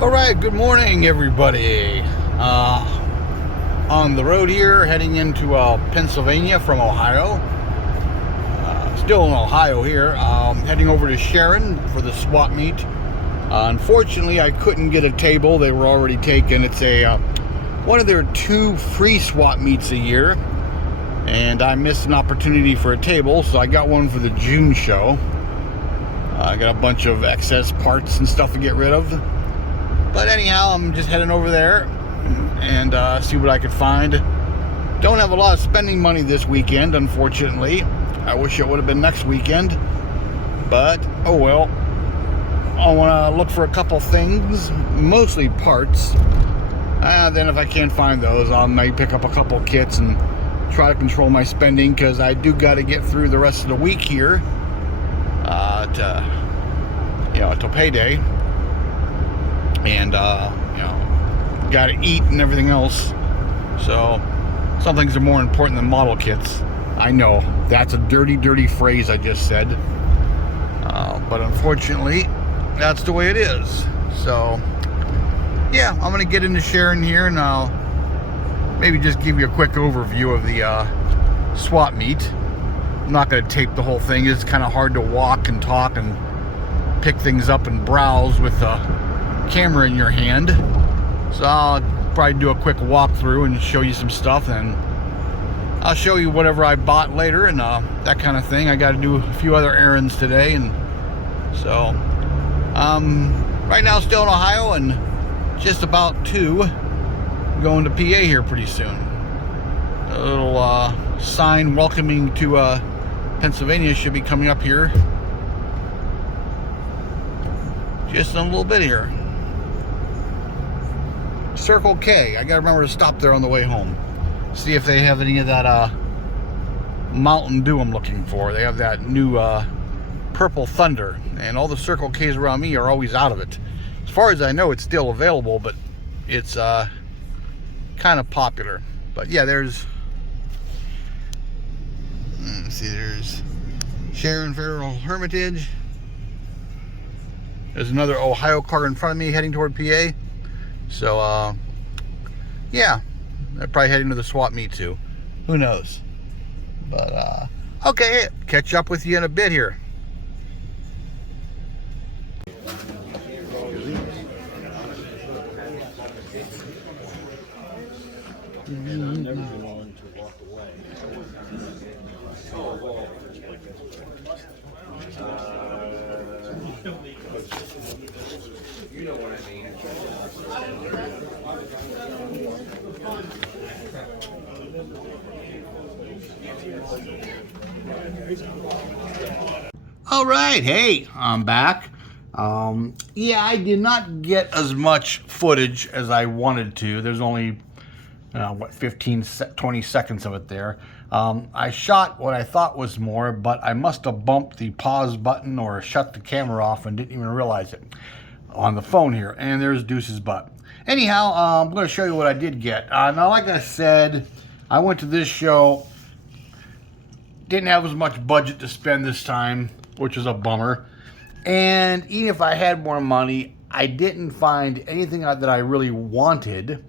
All right, good morning, everybody. On the road here, heading into Pennsylvania from Ohio. Still in Ohio here. Heading over to Sharon for the swap meet. Unfortunately, I couldn't get a table. They were already taken. It's one of their 2 free swap meets a year. And I missed an opportunity for a table, so I got one for the June show. I got a bunch of excess parts and stuff to get rid of. But anyhow, I'm just heading over there and see what I could find. Don't have a lot of spending money this weekend, unfortunately. I wish it would have been next weekend. But, oh well. I want to look for a couple things, mostly parts. Then if I can't find those, I might pick up a couple kits and try to control my spending, because I do got to get through the rest of the week here till payday. And got to eat and everything else. So some things are more important than model kits. I know that's a dirty phrase I just said, but unfortunately that's the way it is. So yeah, I'm gonna get into Sharon here, and I'll maybe just give you a quick overview of the swap meet. I'm not gonna tape the whole thing. It's kind of hard to walk and talk and pick things up and browse with the camera in your hand. So I'll probably do a quick walkthrough and show you some stuff, and I'll show you whatever I bought later and that kind of thing. I got to do a few other errands today, and so right now still in Ohio, and just about to going to PA here pretty soon. A little sign welcoming to Pennsylvania should be coming up here just in a little bit here. Circle K. I gotta remember to stop there on the way home. See if they have any of that Mountain Dew I'm looking for. They have that new Purple Thunder, and all the Circle K's around me are always out of it. As far as I know, it's still available, but it's kind of popular. But yeah, there's there's Sharon Federal Hermitage. There's another Ohio car in front of me heading toward PA. So, yeah, they're probably heading to the swap meet too. Who knows? But, okay, catch up with you in a bit here. You know what I mean. All right, hey, I'm back. Yeah, I did not get as much footage as I wanted to. There's only 20 seconds of it there. I shot what I thought was more, but I must have bumped the pause button or shut the camera off and didn't even realize it on the phone here. And there's Deuce's butt. Anyhow, I'm going to show you what I did get. Now, like I said, I went to this show, didn't have as much budget to spend this time, which is a bummer. And even if I had more money, I didn't find anything that I really wanted.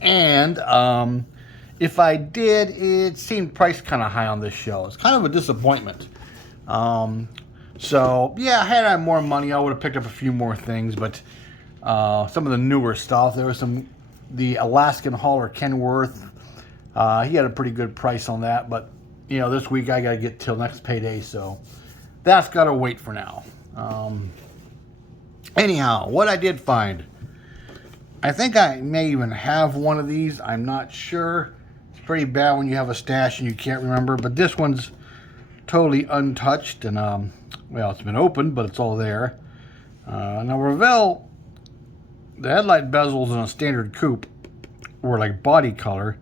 And if I did, it seemed priced kind of high on this show. It's kind of a disappointment. So yeah, had I more money, I would have picked up a few more things. But some of the newer stuff, there was the Alaskan hauler Kenworth. He had a pretty good price on that, but you know, this week I got to get till next payday, so that's got to wait for now. Anyhow, what I did find, I think I may even have one of these. I'm not sure. It's pretty bad when you have a stash and you can't remember, but this one's totally untouched, and well, it's been opened, but it's all there. Now, Revell, the headlight bezels in a standard coupe were like body color.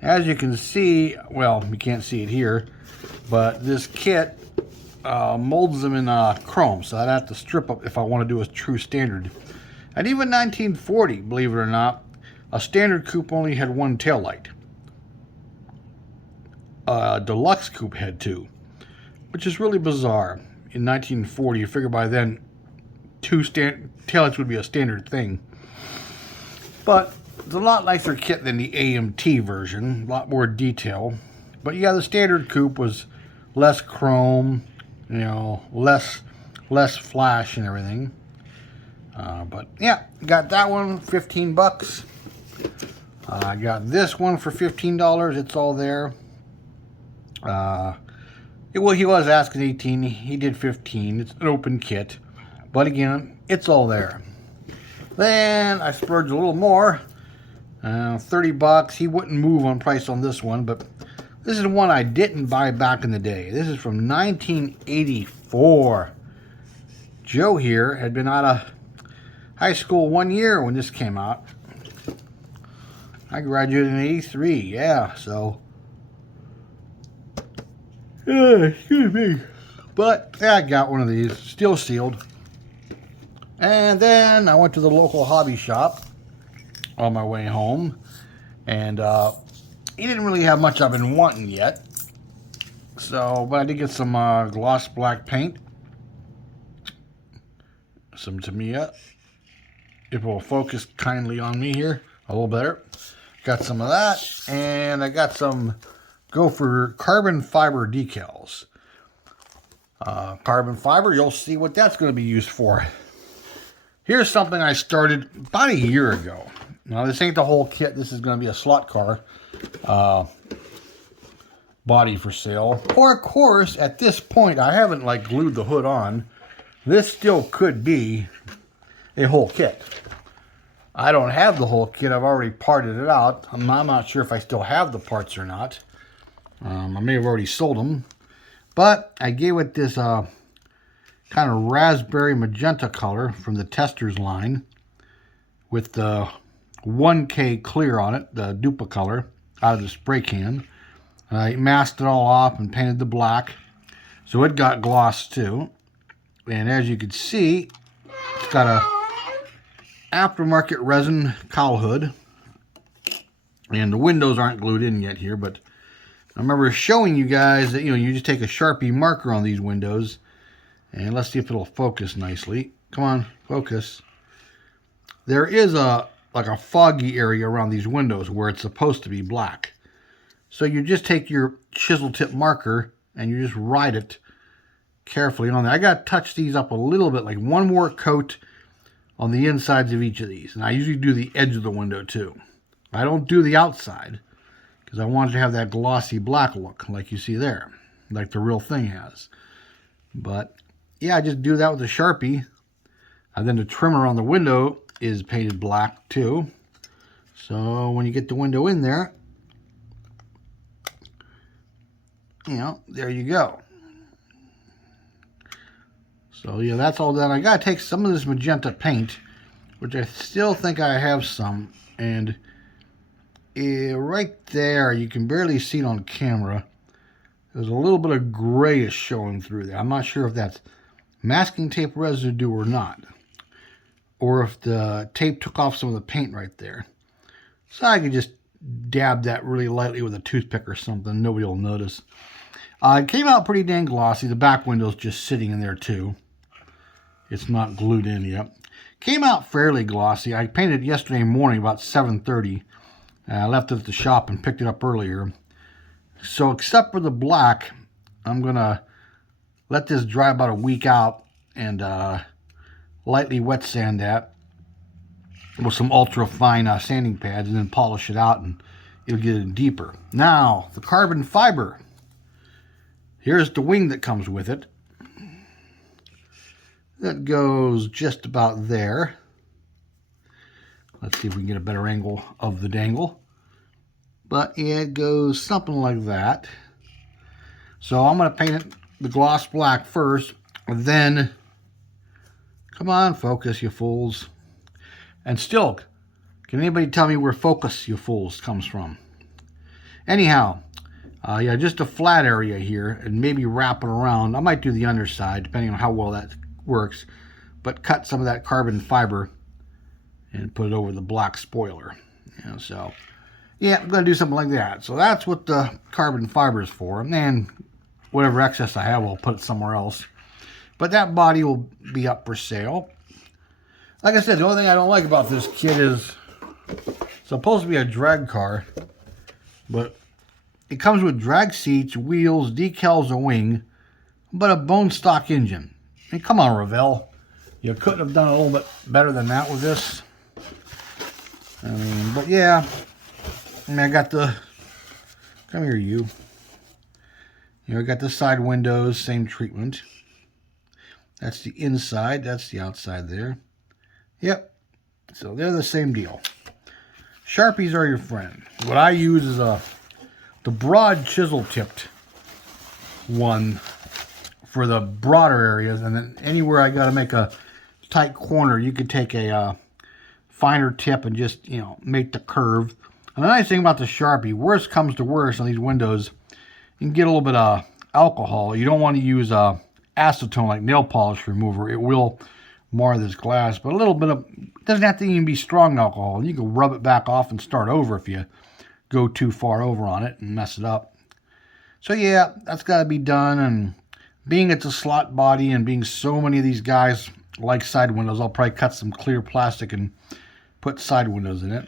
As you can see, well, you can't see it here, but this kit molds them in chrome, so I'd have to strip up if I want to do a true standard. And even 1940, believe it or not, a standard coupe only had one taillight. Deluxe coupe had two, which is really bizarre. In 1940, you figure by then two taillights would be a standard thing. But it's a lot nicer kit than the AMT version, a lot more detail. But yeah, the standard coupe was less chrome, you know, less flash and everything. But yeah, got that one, 15 bucks. I got this one for $15. It's all there. Well, he was asking 18. He did 15. It's an open kit. But again, it's all there. Then I splurged a little more. 30 bucks. He wouldn't move on price on this one, but this is one I didn't buy back in the day. This is from 1984. Joe here had been out of high school 1 year when this came out. I graduated in 83, yeah, so. Excuse me. But yeah, I got one of these, still sealed. And then I went to the local hobby shop on my way home. And he didn't really have much I've been wanting yet. So, but I did get some gloss black paint. Some Tamiya. It will focus kindly on me here a little better. Got some of that, and I got some Gopher carbon fiber decals. Carbon fiber, you'll see what that's going to be used for. Here's something I started about a year ago. Now, this ain't the whole kit. This is going to be a slot car body for sale. Or, of course, at this point, I haven't like glued the hood on. This still could be a whole kit. I don't have the whole kit. I've already parted it out. I'm not sure if I still have the parts or not. I may have already sold them. But I gave it this kind of raspberry magenta color from the Testers line with the 1K clear on it, the Dupa color, out of the spray can. I masked it all off and painted the black. So it got gloss too. And as you can see, it's got a aftermarket resin cowl hood, and the windows aren't glued in yet here, but I remember showing you guys that, you know, you just take a Sharpie marker on these windows, and let's see if it'll focus nicely. Come on, focus. There is like a foggy area around these windows where it's supposed to be black. So you just take your chisel tip marker and you just ride it carefully on there. I got to touch these up a little bit, like one more coat on the insides of each of these. And I usually do the edge of the window too. I don't do the outside because I want it to have that glossy black look like you see there, like the real thing has. But yeah, I just do that with a Sharpie. And then the trimmer on the window is painted black too. So when you get the window in there, you know, there you go. So yeah, that's all done. I gotta take some of this magenta paint, which I still think I have some, and right there, you can barely see it on camera. There's a little bit of grayish showing through there. I'm not sure if that's masking tape residue or not, or if the tape took off some of the paint right there. So I could just dab that really lightly with a toothpick or something. Nobody will notice. It came out pretty dang glossy. The back window's just sitting in there too. It's not glued in yet. Came out fairly glossy. I painted it yesterday morning about 7:30. I left it at the shop and picked it up earlier. So except for the black, I'm going to let this dry about a week out and lightly wet sand that with some ultra fine sanding pads, and then polish it out and it'll get it deeper. Now, the carbon fiber. Here's the wing that comes with it. That goes just about there. Let's see if we can get a better angle of the dangle. But it goes something like that. So I'm going to paint it the gloss black first. Then, come on, focus, you fools. And still, can anybody tell me where focus, you fools, comes from? Anyhow, yeah, just a flat area here and maybe wrap it around. I might do the underside, depending on how well that works. But cut some of that carbon fiber and put it over the black spoiler. You know, so, yeah, I'm going to do something like that. So that's what the carbon fiber is for. And whatever excess I have, I'll put it somewhere else. But that body will be up for sale. Like I said, the only thing I don't like about this kit is it's supposed to be a drag car, but it comes with drag seats, wheels, decals, a wing, but a bone stock engine. I mean, come on, Revell. You couldn't have done a little bit better than that with this. I mean, but yeah. I mean, I got the... Come here, you. You know, I got the side windows, same treatment. That's the inside. That's the outside there. Yep. So they're the same deal. Sharpies are your friend. What I use is the broad chisel-tipped one for the broader areas, and then anywhere I got to make a tight corner, you could take a finer tip and just, you know, make the curve. And the nice thing about the Sharpie, worst comes to worst on these windows, you can get a little bit of alcohol. You don't want to use acetone like nail polish remover. It will mar this glass, but a little bit of, it doesn't have to even be strong alcohol. You can rub it back off and start over if you go too far over on it and mess it up. So yeah, that's got to be done. And being it's a slot body and being so many of these guys like side windows, I'll probably cut some clear plastic and put side windows in it.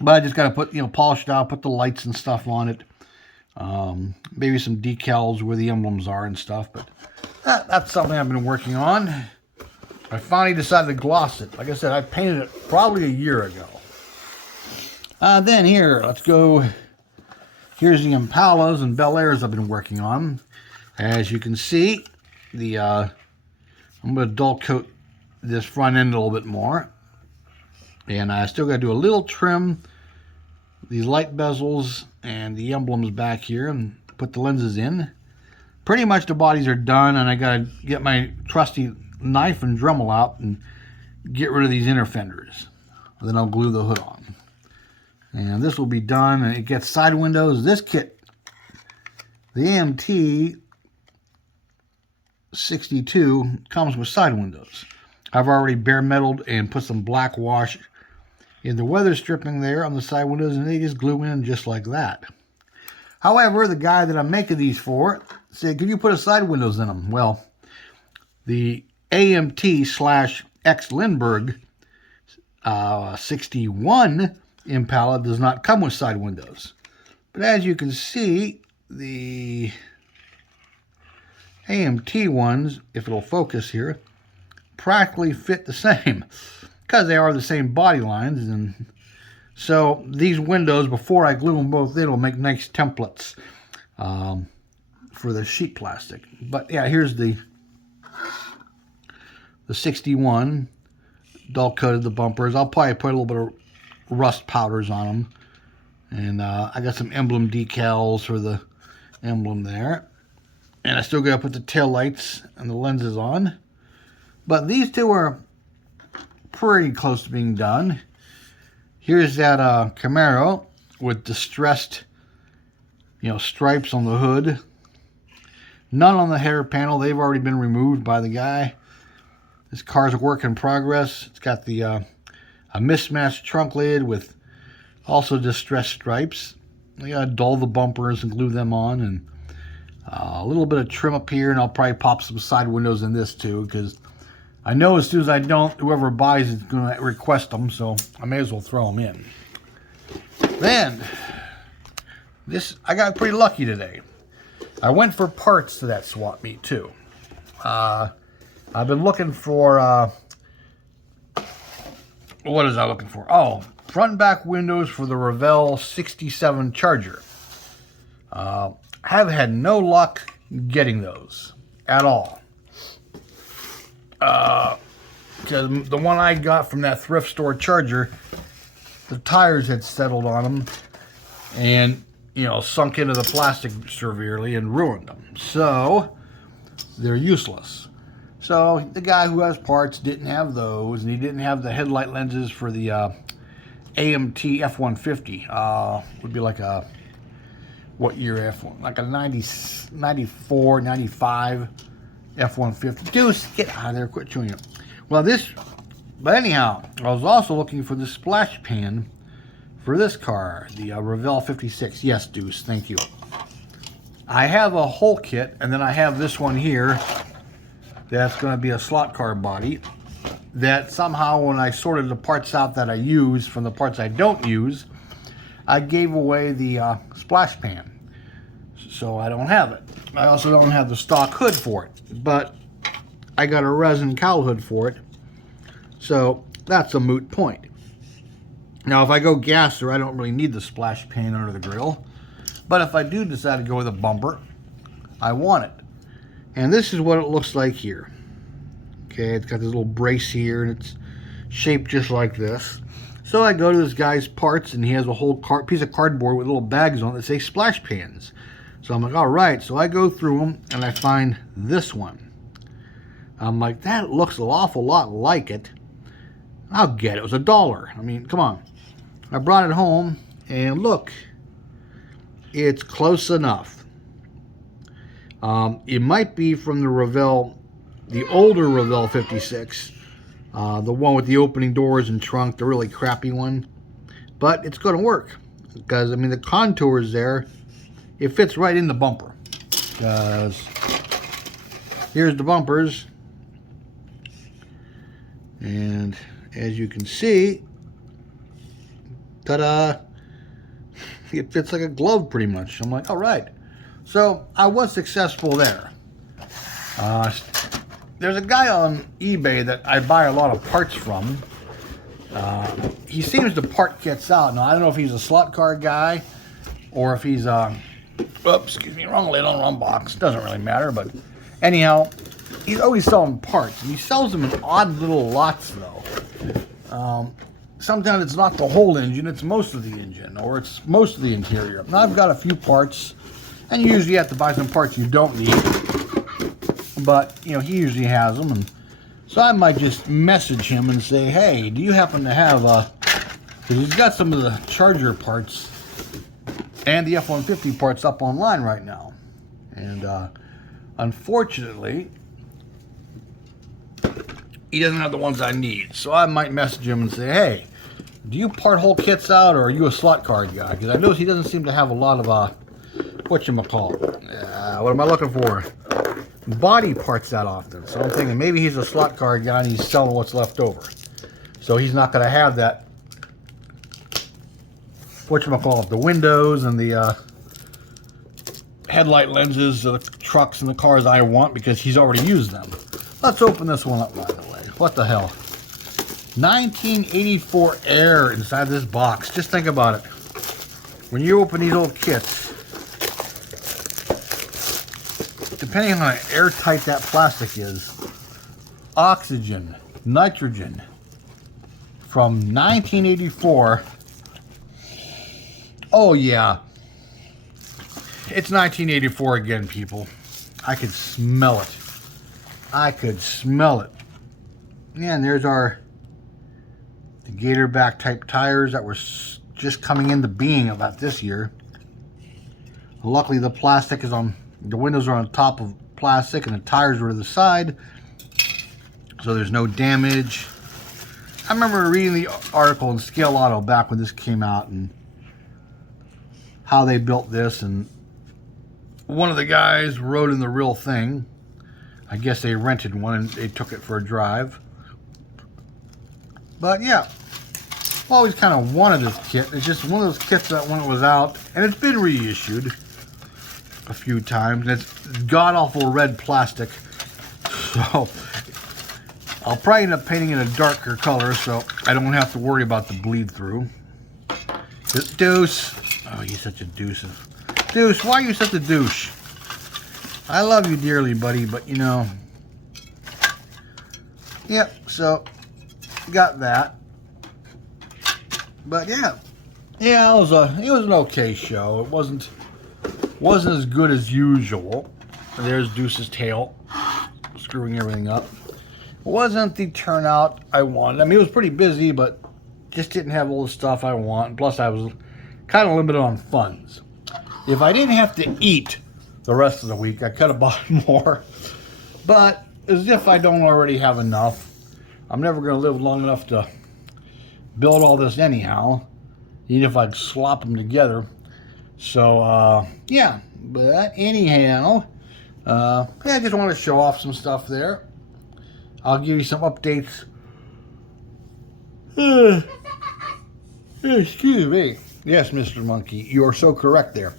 But I just got to put, you know, polish it out, put the lights and stuff on it. Maybe some decals where the emblems are and stuff. But that's something I've been working on. I finally decided to gloss it. Like I said, I painted it probably a year ago. Then here, let's go. Here's the Impalas and Bel Airs I've been working on. As you can see, I'm going to dull coat this front end a little bit more. And I still got to do a little trim, these light bezels and the emblems back here, and put the lenses in. Pretty much the bodies are done, and I got to get my trusty knife and Dremel out and get rid of these inner fenders. And then I'll glue the hood on. And this will be done, and it gets side windows. This kit, the AMT 62, comes with side windows. I've already bare metaled and put some black wash in the weather stripping there on the side windows, and they just glue in just like that. However, the guy that I'm making these for said, "Could you put a side windows in them?" Well, the AMT/X Lindbergh 61 Impala does not come with side windows. But as you can see, the AMT ones, if it'll focus here, practically fit the same because they are the same body lines. And so these windows, before I glue them both in, will make nice templates for the sheet plastic. But yeah, here's the 61 dull coated the bumpers. I'll probably put a little bit of rust powders on them, and I got some emblem decals for the emblem there, and I still got to put the tail lights and the lenses on. But these two are pretty close to being done. Here's that Camaro with distressed, you know, stripes on the hood. None on the header panel. They've already been removed by the guy. This car's a work in progress. It's got the a mismatched trunk lid with also distressed stripes. I gotta dull the bumpers and glue them on, and a little bit of trim up here, and I'll probably pop some side windows in this too, because I know as soon as I don't, whoever buys is going to request them, so I may as well throw them in. Then, I got pretty lucky today. I went for parts to that swap meet too. I've been looking for, what was I looking for? Oh, front and back windows for the Revell 67 Charger. Have had no luck getting those at all. Because the one I got from that thrift store Charger, the tires had settled on them and, you know, sunk into the plastic severely and ruined them. So they're useless. So the guy who has parts didn't have those, and he didn't have the headlight lenses for the AMT F-150. Would be like a, what year F1? Like a 94, 95 F-150. Deuce, get out of there, quit chewing it. Well, but anyhow, I was also looking for the splash pan for this car, the Revell 56. Yes, Deuce, thank you. I have a whole kit, and then I have this one here that's going to be a slot car body. that somehow when I sorted the parts out that I use from the parts I don't use, I gave away the splash pan. So I don't have it. I also don't have the stock hood for it, but I got a resin cowl hood for it. So that's a moot point. Now if I go gasser, I don't really need the splash pan under the grill. But if I do decide to go with a bumper, I want it. And this is what it looks like here. Okay, it's got this little brace here, and it's shaped just like this. So I go to this guy's parts, and he has a whole piece of cardboard with little bags on it that say splash pans. So I'm like, all right. So I go through them, and I find this one. I'm like, that looks an awful lot like it. I'll get it. It was $1. I mean, come on. I brought it home, and look, it's close enough. It might be from the Revell, the older Revell 56, the one with the opening doors and trunk, the really crappy one. But it's going to work because, I mean, the contour is there. It fits right in the bumper. Because here's the bumpers. And as you can see, ta-da, it fits like a glove pretty much. I'm like, all right. So I was successful there. There's a guy on eBay that I buy a lot of parts from. He seems to part kits out. Now, I don't know if he's a slot car guy or if he's oops, excuse me, wrong lid on wrong box. Doesn't really matter, but anyhow, he's always selling parts. And he sells them in odd little lots, though. Sometimes it's not the whole engine, it's most of the engine, or it's most of the interior. Now, I've got a few parts, and you usually have to buy some parts you don't need. But, you know, he usually has them, and so I might just message him and say, hey, do you happen to have because he's got some of the Charger parts and the F-150 parts up online right now. And unfortunately, he doesn't have the ones I need. So I might message him and say, hey, do you part whole kits out, or are you a slot card guy? Because I notice he doesn't seem to have a lot of, what am I looking for? Body parts that often. So I'm thinking maybe he's a slot card guy and he's selling what's left over. So he's not going to have that, the windows and the headlight lenses of the trucks and the cars I want, because he's already used them. Let's open this one up, by the way. What the hell? 1984 Air inside this box. Just think about it. When you open these old kits, depending on how airtight that plastic is, oxygen, nitrogen, from 1984. Oh yeah, it's 1984 again, people. I could smell it. I could smell it. Yeah, and there's the gator back type tires that were just coming into being about this year. Luckily, the plastic is on. The windows are on top of plastic and the tires were to the side, so there's no damage. I remember reading the article in Scale Auto back when this came out and how they built this, and one of the guys rode in the real thing. I guess they rented one and they took it for a drive. But yeah, I've always kind of wanted this kit. It's just one of those kits that when it was out, and it's been reissued a few times, and it's god-awful red plastic, so I'll probably end up painting it a darker color so I don't have to worry about the bleed through. Deuce, oh, he's such a deuce. Deuce, why are you such a douche? I love you dearly, buddy, but you know, yep, so got that. But yeah, it was an okay show. It wasn't as good as usual. There's Deuce's tail screwing everything up. It wasn't the turnout I wanted. I mean, it was pretty busy, but just didn't have all the stuff I want. Plus, I was kind of limited on funds. If I didn't have to eat the rest of the week, I could have bought more. But as if I don't already have enough, I'm never going to live long enough to build all this anyhow, even if I'd slop them together. So, yeah, but anyhow, I just want to show off some stuff there. I'll give you some updates Excuse me. Yes, Mr. Monkey, you are so correct there.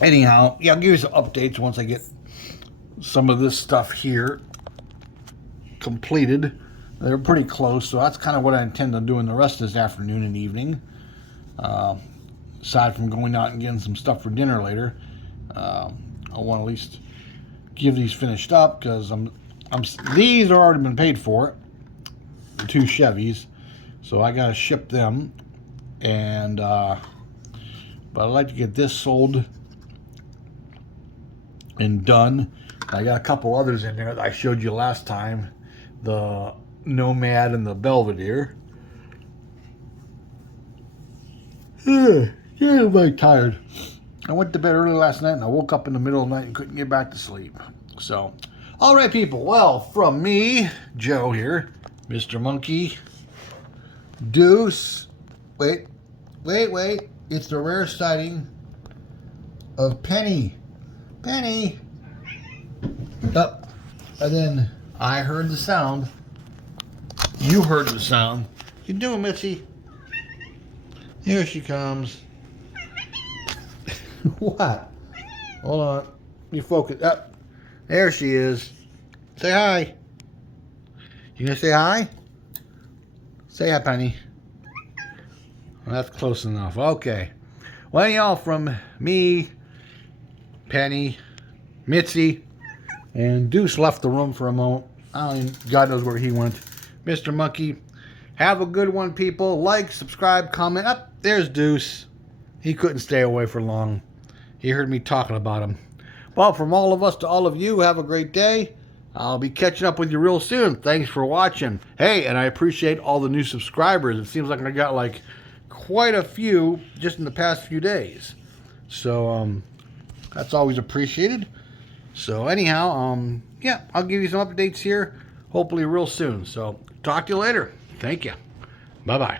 Anyhow, yeah, I'll give you some updates once I get some of this stuff here completed. They're pretty close, so that's kind of what I intend on doing the rest of this afternoon and evening. Aside from going out and getting some stuff for dinner later, I want to at least give these finished up because these are already been paid for, the 2 Chevys, so I gotta ship them, and but I'd like to get this sold and done. I got a couple others in there that I showed you last time, the Nomad and the Belvedere. Yeah, I'm very tired. I went to bed early last night and I woke up in the middle of the night and couldn't get back to sleep. So, all right, people. Well, from me, Joe here, Mr. Monkey, Deuce. Wait. It's the rare sighting of Penny. Penny. Up. And then I heard the sound. You heard the sound. You doing, Mitzi? Here she comes. What? Hold on. You focus. Up. There she is. Say hi. You gonna say hi? Say hi, Penny. Well, that's close enough. Okay. Well, y'all, from me, Penny, Mitzi, and Deuce left the room for a moment. God knows where he went. Mr. Monkey, have a good one, people. Like, subscribe, comment. Up, there's Deuce. He couldn't stay away for long. He heard me talking about him. Well, from all of us to all of you, have a great day. I'll be catching up with you real soon. Thanks for watching. Hey, and I appreciate all the new subscribers. It seems like I got like quite a few just in the past few days. So, that's always appreciated. So anyhow, yeah, I'll give you some updates here, hopefully real soon. So talk to you later. Thank you. Bye-bye.